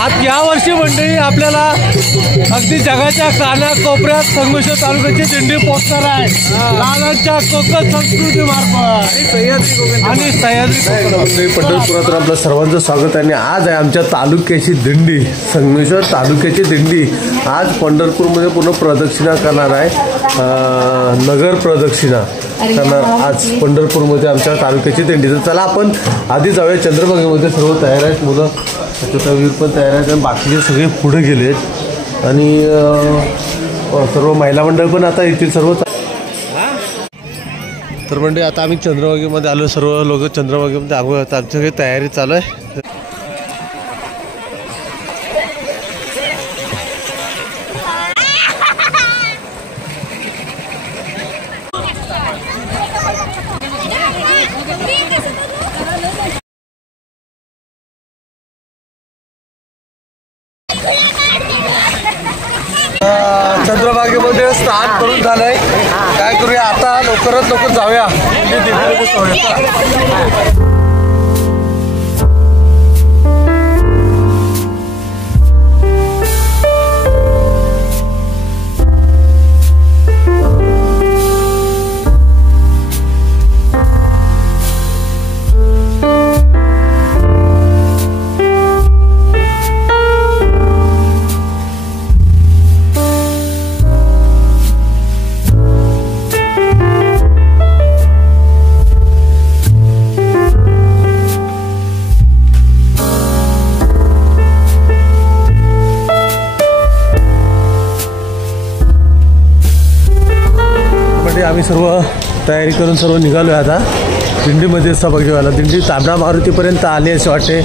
आज यावर्षी मंडळी आपल्याला अगदी जगाच्या कानाकोपऱ्यात संगमेश्वर तालुक्याची दिंडी पोहोचणार आहे। लालांच्या कोकण संस्कृती मार्फत आणि सह्याद्री पंढरपुरात आपलं सर्वांचं स्वागत आहे। आज आहे आमच्या तालुक्याची दिंडी, संगमेश्वर तालुक्याची दिंडी आज पंढरपूरमध्ये पूर्ण प्रदक्षिणा करणार आहे, नगर प्रदक्षिणा करणार आज पंढरपूरमध्ये आमच्या तालुक्याची दिंडी। तर चला आपण आधी जाऊया चंद्रभागेमध्ये। सर्व तयार आहेत, मुलं वीर पण तयार आहेत आणि बाकीचे सगळे पुढे गेलेत आणि सर्व महिला मंडळ पण आता येतील सर्व। तर म्हणजे आता आम्ही चंद्रभागेमध्ये आलो, सर्व लोक चंद्रभागेमध्ये आहोत, आमची सगळी तयारी चालू आहे। चंद्रभागेमध्ये स्नान करून झालंय, काय करूया आता लवकरात लवकर जाऊया आम्ही सर्व तयारी करून सर्व निघालो आहे आता दिंडीमध्ये सहभागी व्हायला। दिंडी तांबडा मारुतीपर्यंत आली असे वाटते।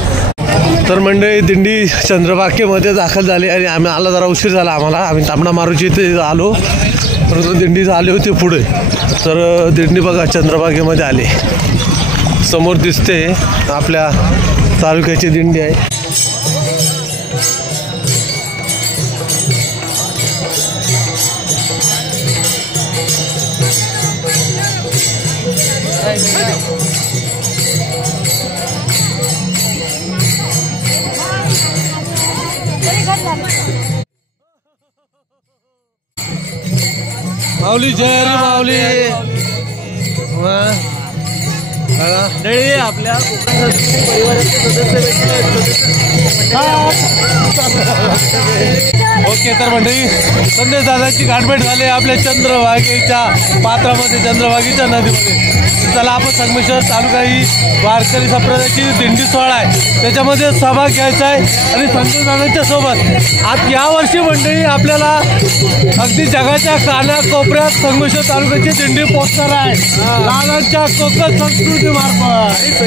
तर मंडळी दिंडी चंद्रभागेमध्ये दाखल झाली आणि आम्ही आला जरा उशीर झाला आम्हाला, आम्ही तांबडा मारुती इथे आलो परंतु दिंडी झाली होती पुढे। तर दिंडी बघा चंद्रभागेमध्ये आली, समोर दिसते आपल्या तालुक्याची दिंडी आहे। माऊली जय रे माऊली आपल्या ओके। तर मंडळी संदेश दादाची गाठभेट झाली आपल्या चंद्रभागेच्या पात्रामध्ये, चंद्रभागेच्या नदीमध्ये। चला आपण संगमेश्वर तालुका ही वारकरी संप्रदायाची दिंडी सोहळा आहे, त्याच्यामध्ये सहभाग घ्यायचा आहे आणि संदेश दादांच्या सोबत आज यावर्षी मंडळी आपल्याला अगदी जगाच्या कानाकोपऱ्यात संगमेश्वर तालुक्याची दिंडी पोहोचणार आहे। लालांच्या कोकण संस्कृती मार्फत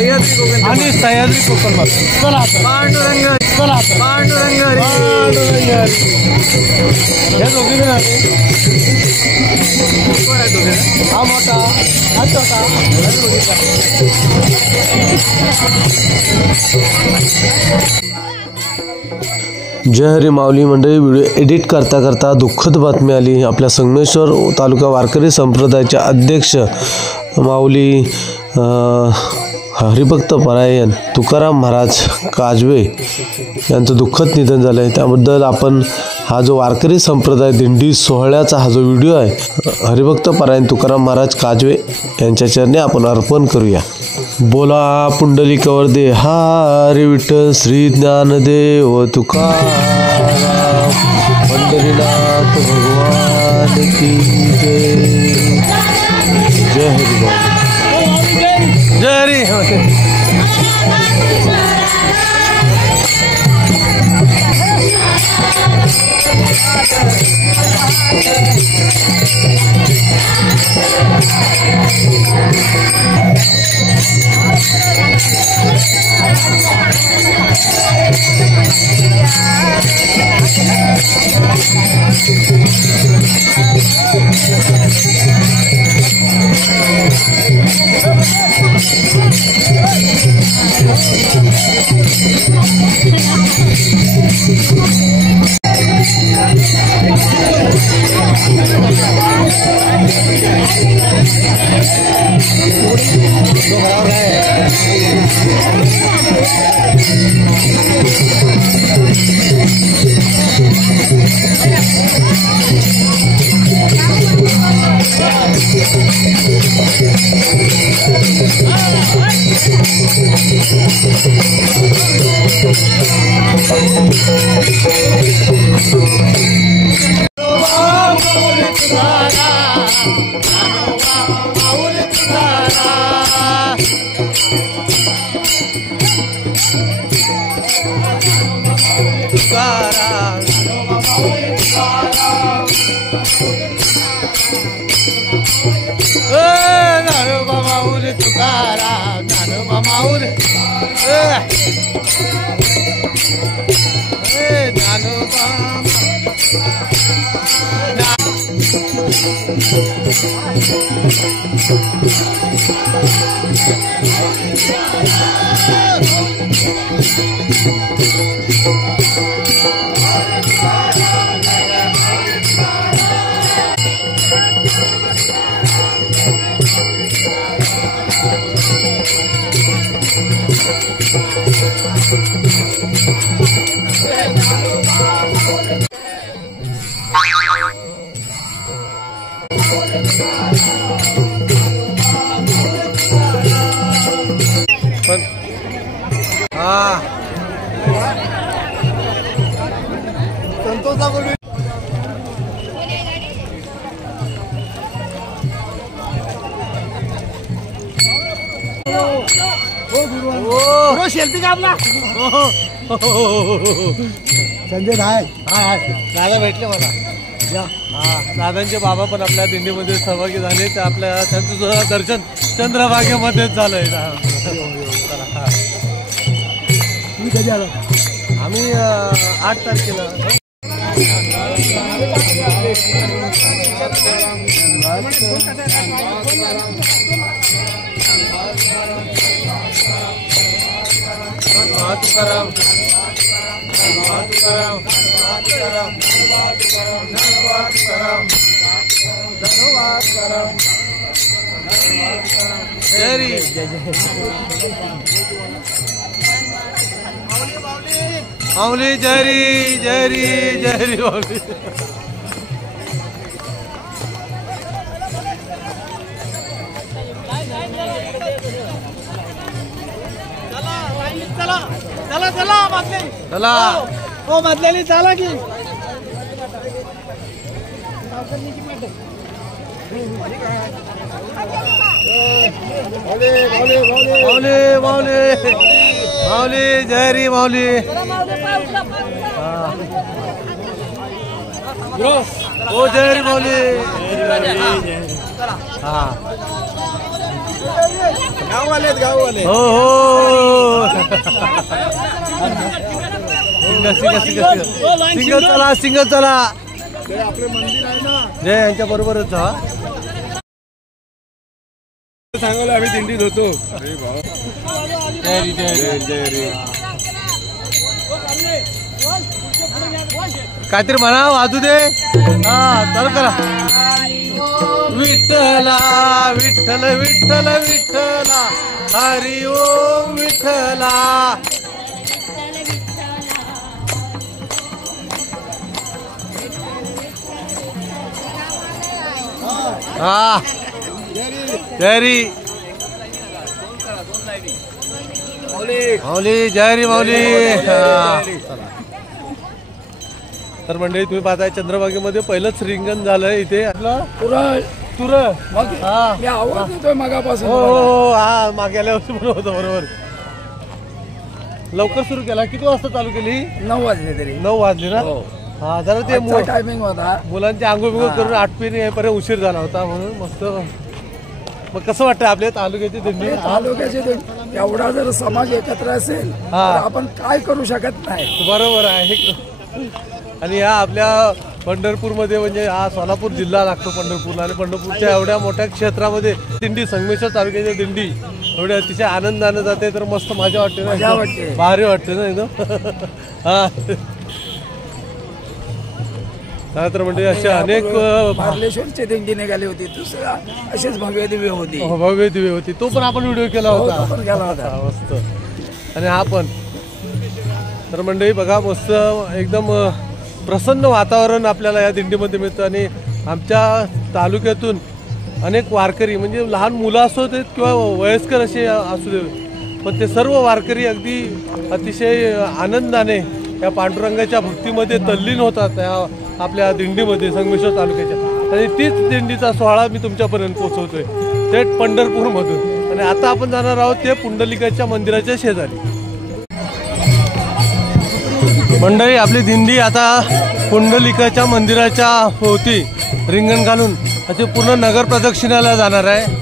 आणि सह्याद्री कोकण मार्फत। चला पांडुरंग, चला पांडुरंग हे दोघे हा मोठा हा छोटा। जय हरी माऊली मंडळी, व्हिडिओ एडिट करता करता दुःखद बातमी आली। आपल्या संगमेश्वर तालुका वारकरी संप्रदायाचे अध्यक्ष माऊली हरिभक्त परायण तुकाराम महाराज काजवे यांचं दुःखद निधन झालं आहे। त्याबद्दल आपण हा जो वारकरी संप्रदाय दिंडी सोहळ्याचा हा जो व्हिडिओ आहे हरिभक्त परायण तुकाराम महाराज काजवे यांच्या चरणी आपण अर्पण करूया। बोला पुंडलिकवरदे हरी विठ्ठल श्री ज्ञानदेव तुकाराम पंढरीनाथ भगवान की जय। जय हरी जय हरी। शेल्फी काढला संजय हाय दादा भेटले मला. दादांचे बाबा पण आपल्या दिंडीमध्ये सहभागी झाले. ते आपल्या त्यांचं दर्शन चंद्रभागेमध्येच झालंय. तुम्ही कधी आला? आम्ही 8 तारखेला. तुकाराम माऊली जरी जरी जरी माऊली. चला चला चला हो मधल्याने चला की माऊली माऊली माऊली जयरी माऊली. हो जयरी माऊली. हा गाववाले हो हो सिंगल चला सिंगल चला. आपले मंदिर आहे ना जय यांच्या बरोबरच. हा सांगायला आम्ही दिंडीत होतो. काहीतरी म्हणा वाजू दे. हा चालू करा. विठ्ठला विठ्ठल विठ्ठल विठ्ठला हरि ओम विठ्ठला. हा जयरी माऊली जयरी माऊली. तर मंडळी तुम्ही पाहताय चंद्रभागेमध्ये पहिलंच रिंगण झालंय इथे. आपलं तुर आवाज येतोय मागापासून. हो हा मागे आल्या वर्षी पण होतं बरोबर. लवकर सुरू केला. किती वाजता चालू केली? 9 वाजले तरी. 9 वाजले ना. हा जरा ते टायमिंग होता. मुलांची आंघोळ बिंघोळ करून आटपीने येईपर्यंत उशीर झाला होता म्हणून मस्त. मग कसं वाटतं आपल्या तालुक्याची दिंडी? तालुक्याची दिंडी एवढा जर समाज एकत्र असेल तर आपण काय करू शकत नाही. बरोबर आहे. आणि या आपल्या पंढरपूरमध्ये म्हणजे हा सोलापूर जिल्हा लागतो पंढरपूरला. आणि पंढरपूरच्या एवढ्या मोठ्या क्षेत्रामध्ये दिंडी संगमेश्वर तालुक्याची दिंडी एवढ्या अतिशय आनंदाने जाते. तर मस्त मजा वाटते ना. भारी वाटते ना एकदम. हा तर म्हणजे अशा अनेक मार्लेश्वरची दिंडी निघाली होती. दुसरा अशीच भव्य दिव्य होती. भव्य दिव्य होती. तो पण आपण व्हिडिओ केला होता. मस्त. आणि हा पण तर मंडळी बघा, मस्त एकदम प्रसन्न वातावरण आपल्याला या दिंडीमध्ये मिळतं आणि आमच्या तालुक्यातून अनेक वारकरी म्हणजे लहान मुलं असू देत किंवा वयस्कर असे असू दे, पण ते सर्व वारकरी अगदी अतिशय आनंदाने या पांडुरंगाच्या भक्तीमध्ये तल्लीन होतात या आपल्या दिंडीमध्ये संगमेश्वर तालुक्याच्या. आणि तीच दिंडीचा सोहळा मी तुमच्यापर्यंत पोहोचवतोय थेट पंढरपूरमधून. आणि आता आपण जाणार आहोत ते पुंडलिकाच्या मंदिराच्या शेजारी. मंडळी, आपली दिंडी आता पुंडलिकाच्या मंदिराच्या भोवती रिंगण घालून असे पूर्ण नगर प्रदक्षिणाला जाणार आहे.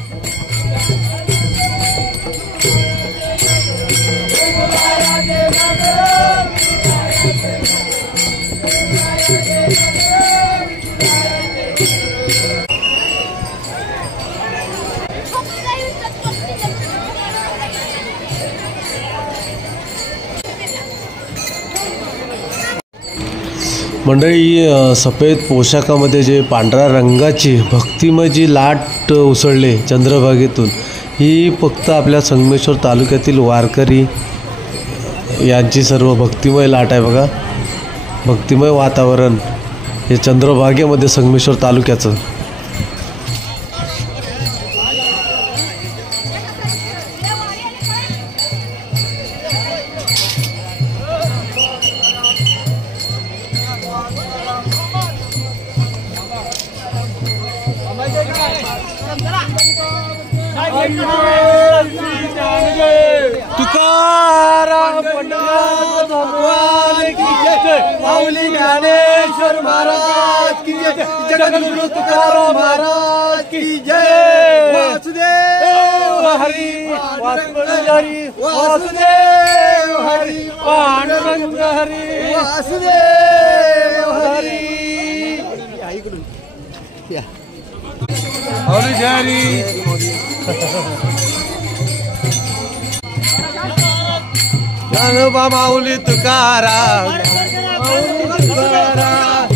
मंडळी, सफेद पोशाखामध्ये जे पांढऱ्या रंगाची भक्तिमय जी लाट उसळले चंद्रभागेतून, ही फक्त आपल्या संगमेश्वर तालुक्यातील वारकरी यांची सर्व भक्तिमय लाट आहे. बघा, भक्तिमय वातावरण हे चंद्रभागेमध्ये संगमेश्वर तालुक्याचं. तुकाराम पंडित भगवान की जय, माऊली ज्ञानेश्वर महाराज की जय, जगद्गुरु तुकाराम महाराज की जय. वासुदेव हरी, वासुदेव हरी, वासुदेव हरी, पांडुरंग हरी, वासुदेव हरी. माऊली जय हरी. ज्ञानोबा माऊली तुकाराम, माऊली तुकाराम,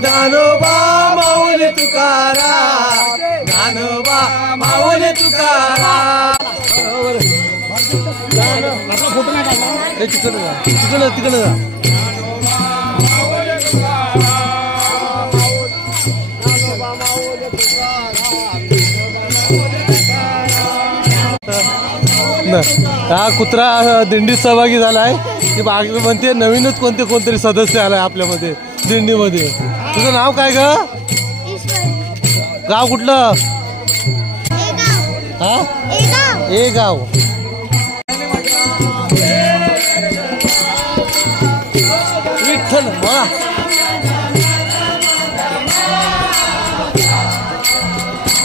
ज्ञानोबा माऊली तुकाराम, ज्ञानोबा माऊली तुकाराम. तिकडे जा. हा कुत्रा दिंडीत सहभागी झाला आहे की बाकी म्हणते नवीनच कोणतरी सदस्य आलाय आपल्यामध्ये दिंडीमध्ये. तुझं नाव काय ग? गाव कुठलं? हा, ए गाव. विठ्ठल वा.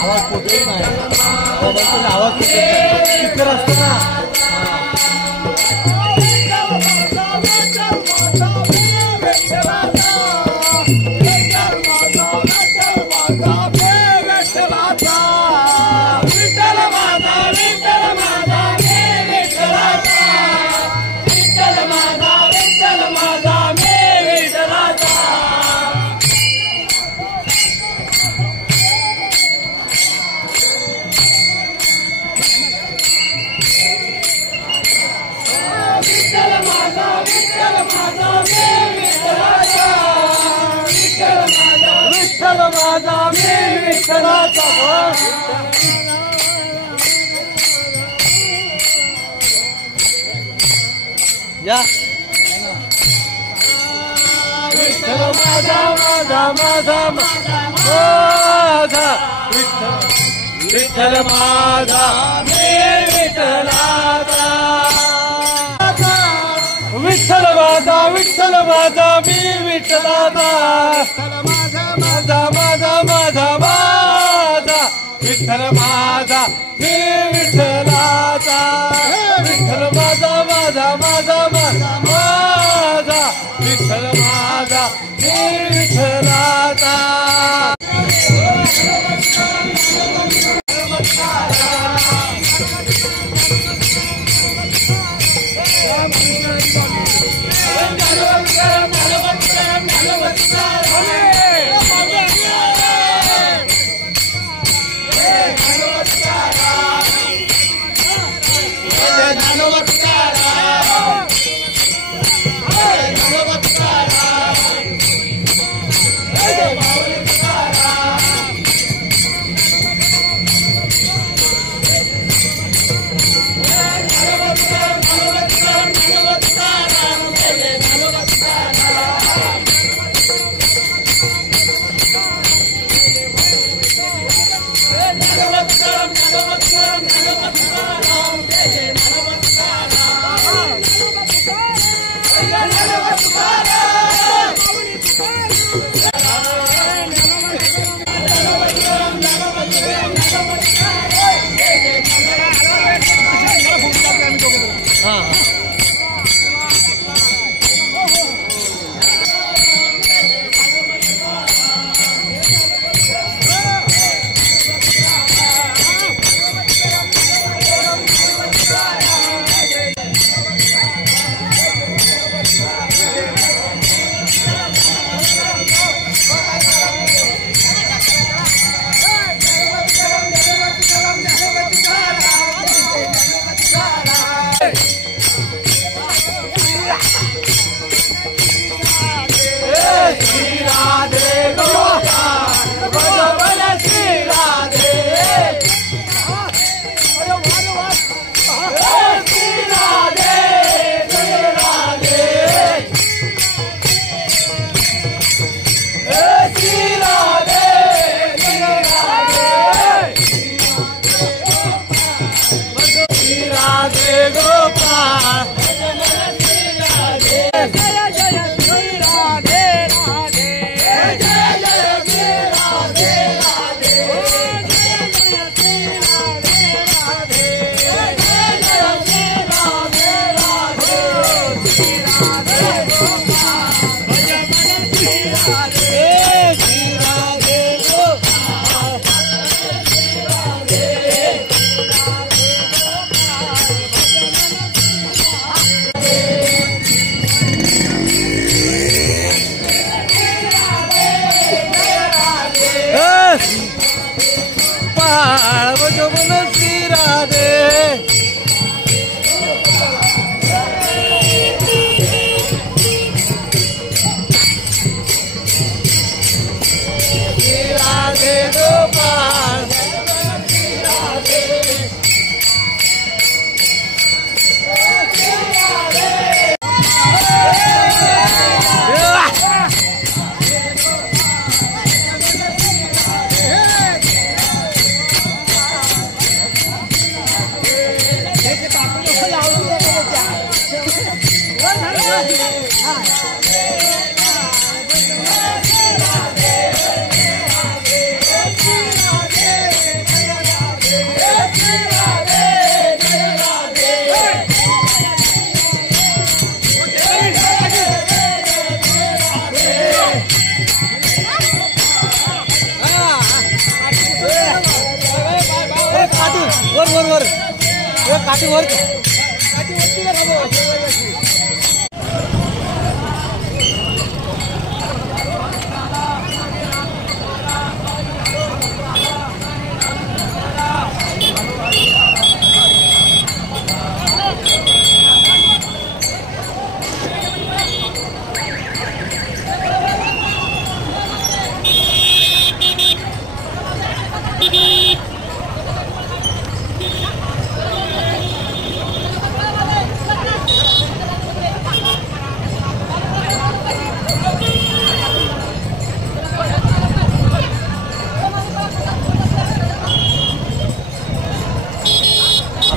आवाज पोचत नाही, आवाज स्पीकर असतो ना. या विठ्ठल माझा माझा माझा माझा विठ्ठल माझा मी विठ्ठलाचा. विठ्ठल माझा विठ्ठल माझा मी विठ्ठलाचा. माझा माझा माझा माझा विठ्ठल माझा मी विठ्ठलाचा. विठ्ठल माझा माझा माझा माझा माझा विठ्ठल माझा मी विठ्ठलाचा. वर काठी वर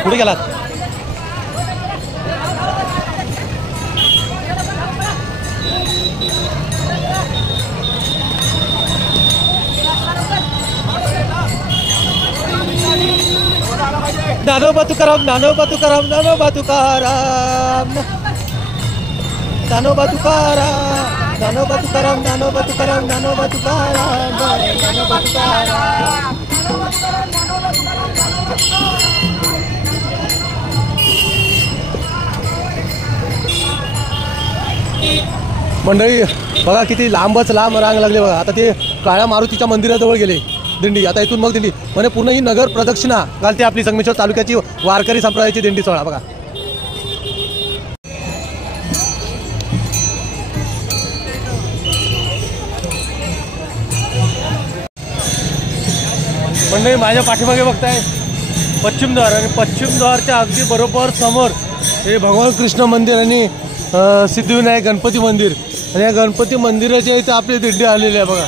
पुढे गेलात. ज्ञानोबा तुकाराम ज्ञानोबा तुकाराम ज्ञानोबा तुकाराम ज्ञानोबा तुकाराम ज्ञानोबा तुकाराम ज्ञानोबा तुकाराम ज्ञानोबा तुकाराम ज्ञानोबा तुकाराम. मंडळी बघा किती लांबच लांब रांग लागले बघा. आता ते काळ्या मारुतीच्या मंदिराजवळ गेले दिंडी. आता इथून मग दिंडी म्हणजे पूर्ण ही नगर प्रदक्षिणा घालते आपली संगमेश्वर तालुक्याची वारकरी संप्रदायाची दिंडी सोहळा बघा. मंडळी माझ्या पाठीमागे बघताय पश्चिम द्वार आणि पश्चिम द्वारच्या अगदी बरोबर समोर हे भगवान कृष्ण मंदिर आणि सिद्धिविनायक गणपती मंदिर आणि या गणपती मंदिराच्या इथे आपली दिंडी आलेली आहे बघा.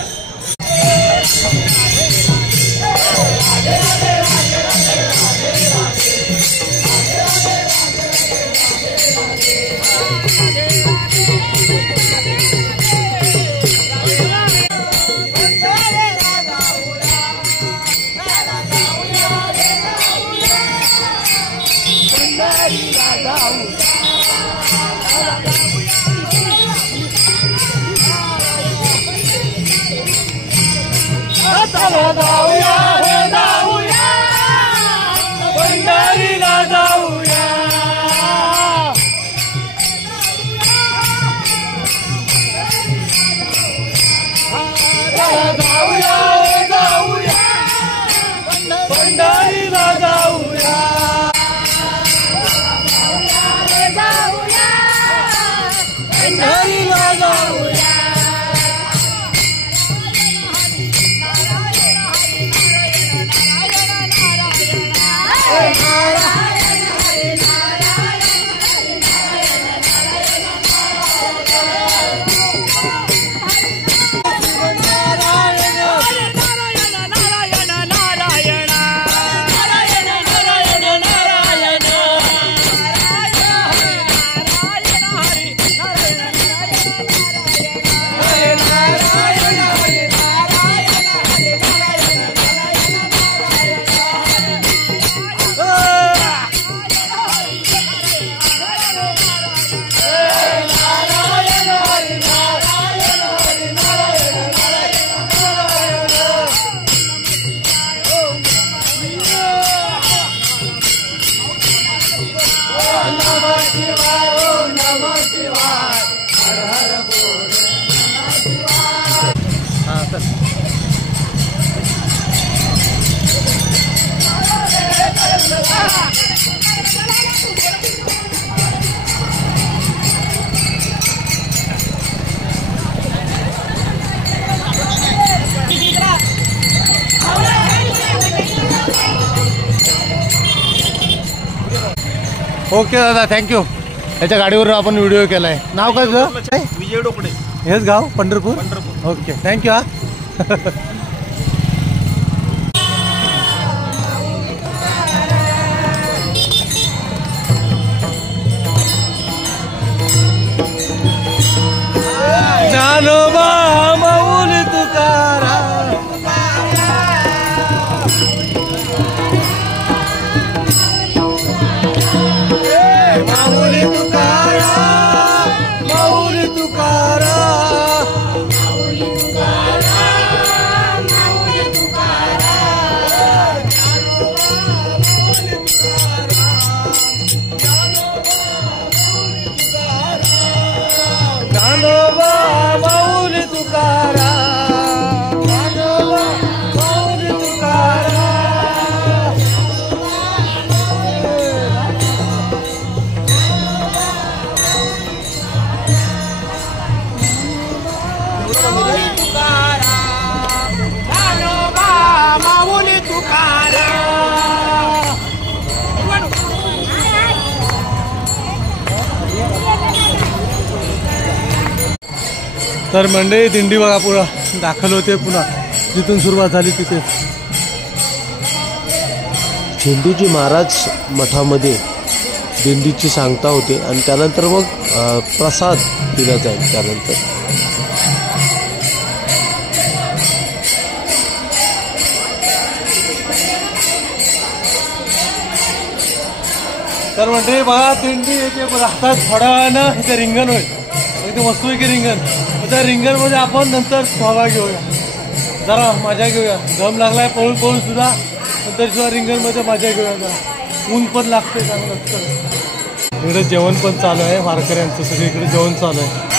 ओके दादा थँक्यू. याच्या गाडीवर आपण व्हिडिओ केलाय. नाव काय तुझं? विजय डोकडे. हेच गाव पंढरपूर. Okay thank you. हा तर मंडळी दिंडी बघा पुढं दाखल होते, पुन्हा जिथून सुरुवात झाली तिथे झेंडूजी महाराज मठामध्ये दिंडीची सांगता होते आणि त्यानंतर मग प्रसाद दिला जाईल. त्यानंतर तर मंडळी बघा दिंडी येते राहतात थोड्या वेळानं इथे रिंगण होईल, इथे मस्त की रिंगण. त्या रिंगणमध्ये आपण नंतर सहभाग घेऊया, जरा मजा घेऊया. दम लागलाय पळून पळून सुद्धा, नंतर सुद्धा रिंगणमध्ये मजा घेऊया. जरा ऊन पण लागते चांगलं असतं. इकडे जेवण पण चालू आहे वारकऱ्यांचं, सगळीकडे जेवण चालू आहे.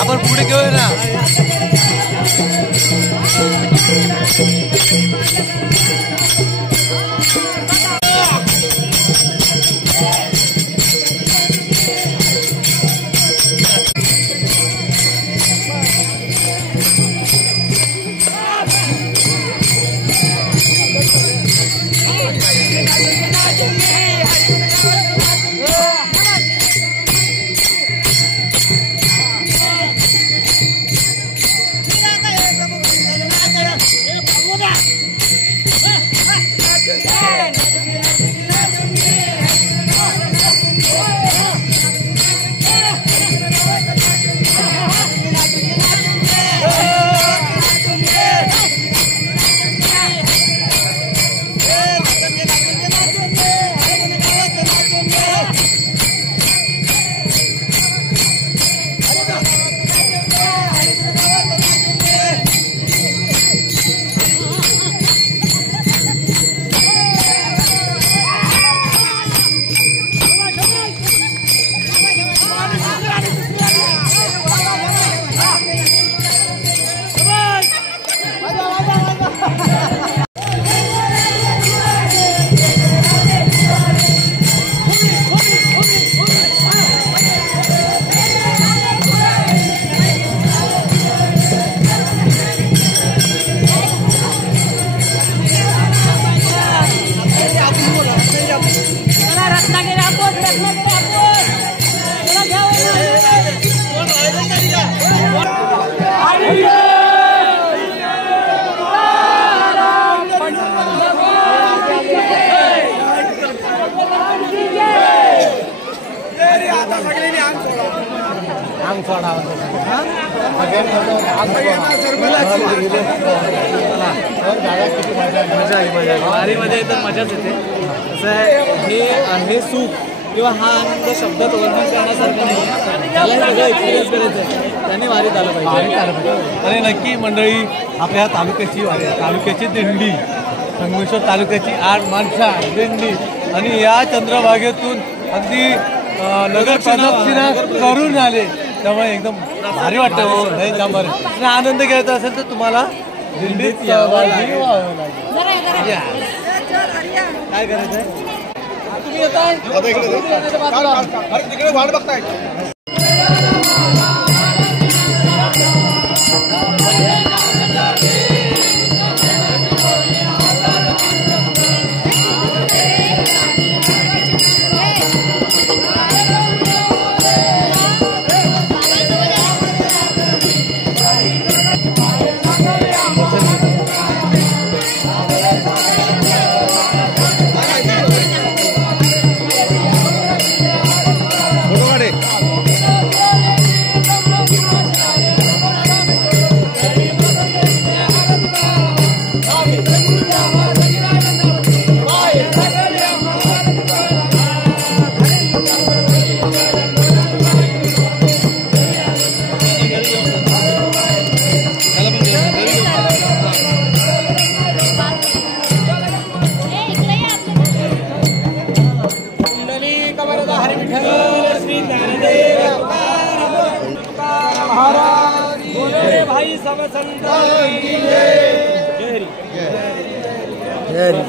आपण पुढे घेऊया ना. वारीमध्ये तर मजाच येते. कसं आहे, हे सुख किंवा हा आनंद शब्दात वर्णन करण्यासारखं नाही आहे. त्याला सगळं एक्सपिरियन्स करायचं आहे, त्याने वारीत आलं पाहिजे. आणि नक्की मंडळी आपल्या तालुक्याची वारी, तालुक्याची दिंडी, संगमेश्वर तालुक्याची 8 माणसं दिंडी आणि या चंद्रभागेतून अगदी नगर प्रदक्षिणा करून आले. त्यामुळे एकदम भारी वाटतं. हो नाही जांभार आनंद घ्यायचा असेल तर तुम्हाला दिंडीत सहभागी व्हावं लागेल. काय करायचं आहे तुम्ही येताय तिकडे वाट बघताय. समसंत जय हरी.